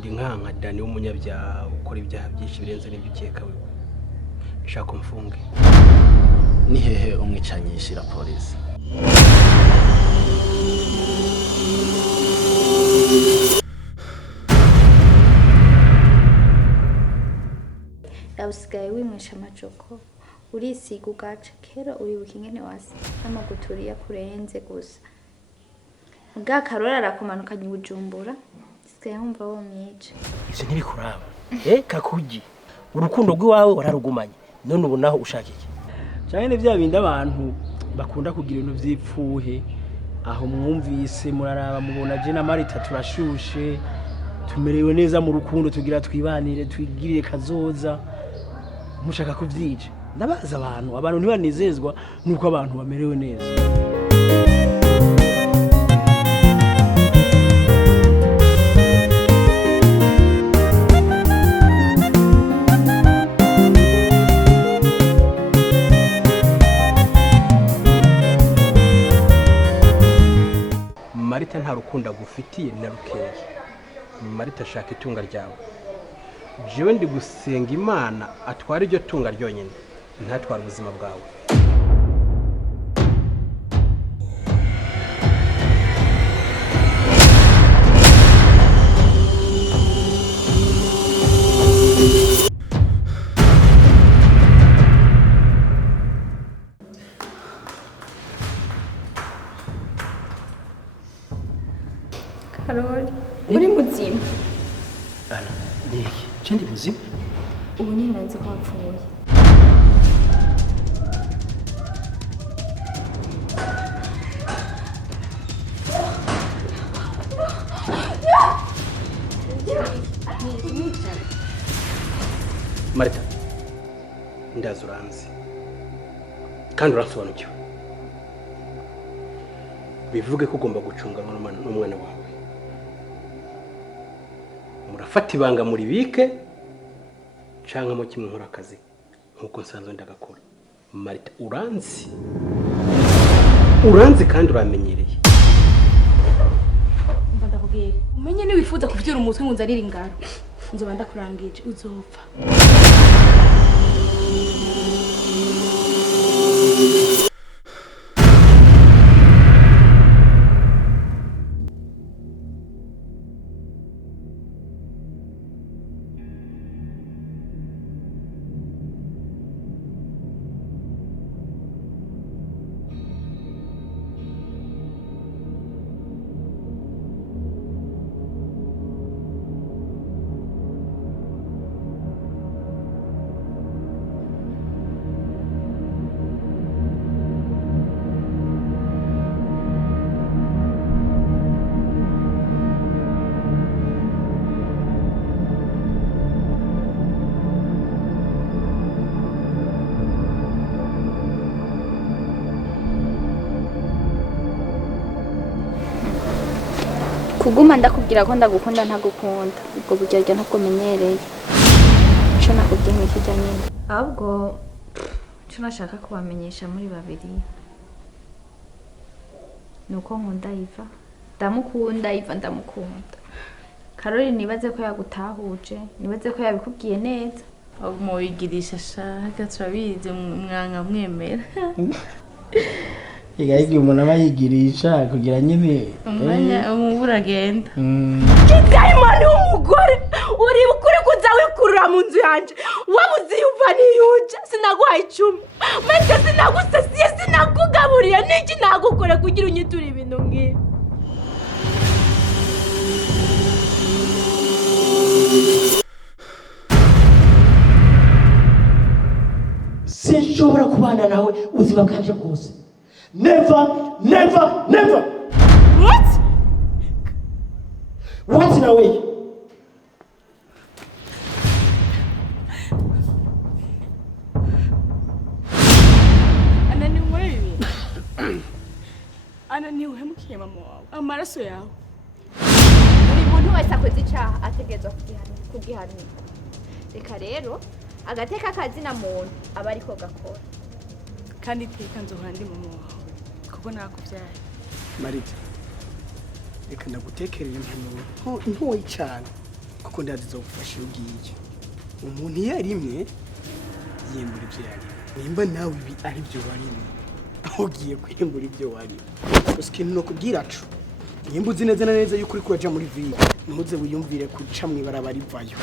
ndi nkanka Dani w'umunyabyaha ukora ibyaha byinshi birenze n'ibyo ukeka wewe. Shaka umfunge. Ni hehe umwicanyishira polisi? Usigaye wimwisha amajoko urisiga ugaca kera uribuka ingene wasi n'amaguturiya kurenze gusa ubwa Karora arakumanukanye Bujumbura sigaye wumva wo myica ivyo ntibikuraba kakugi urukundo rw'iwawe wararugumanye none ubu naho ushaka iki cyane vya bindi abantu bakunda kugira ibintu vyipfuhe aho mwumvise muraraba mubona je na Marita turashushe tumerewe neza mu rukundo tugira twibanire twigirire kazoza mushaka kuvyica ndabaza abantu ntibanezezwa nuko abantu bamerewe neza Marita nta rukunda gufitiye na rukeye Marita ashaka itunga ryawe jewe ndi gusenga Imana atwara iryo tunga ryonyine ntatwara ubuzima bwawe Karoli uri muzima ana niki cendi muzima ubu ni nanze ko wapfuye Marita ndazi uranzi kandi urasobanukiwe bivuge ko ugomba gucunganwa n'umwana wawe murafata ibanga muri bike canka mu kimwe nkora akazi nkuko nsanzwe ndagakora Marita uranzi kandi uramenyereye ndakubwiye umenye ni wifuza kuvyura umutwe ngo nzarira ingaro nzoba ndakurangije uzopfa kuguma ndakubwira ko ndagukunda ntagukunda ubwo buryarya ntabwo menyereye cyo nakubwiye nk'ikijya nyine ahubwo cyo nashaka kubamenyesha muri babiri nuko nkunda Iva ndamukunda Karoli nibaze ko yagutahuje nibaze ko yabikubwiye neza mu bigirisha shaka turabize mwanga mwemera Igahigi umuntu aba yigirisha kugira nyine umwanya uragenda Kidayimani w'umugore uri bukure kuza wikurura mu nzu yanje wabuze yuva niyuje sinaguhaye icumi maze sinagusasiye sinakugaburiye niki nagukore kugira unyitura ibintu ngibi sinshobora kubana nawe ubuzima bwanje bwose never what in a way ananiwe mukiye mama wawe amaraso yawe buri muntu wese akoze icyaha ategerezwa kugihanira reka rero agateka akazina muntu aba ariko gakora kandi iteka nzohora ndi mama wawe kuko nakubyaye Marita reka ndagutekerera impanuro ntoyi cyane kuko ndazi zogufasha iyo ugiye umuntu iyo arimwe yimbura ibyo yarimwe nimba nawe ibi ari byo warimwe aho ugiye kwimbura ibyo warimwe gusa ikintu nokubwira co nimba uzi neza na neza yuko uri kuraja muri ville ntuze wiyumvire kuca mw'ibarabara rivayo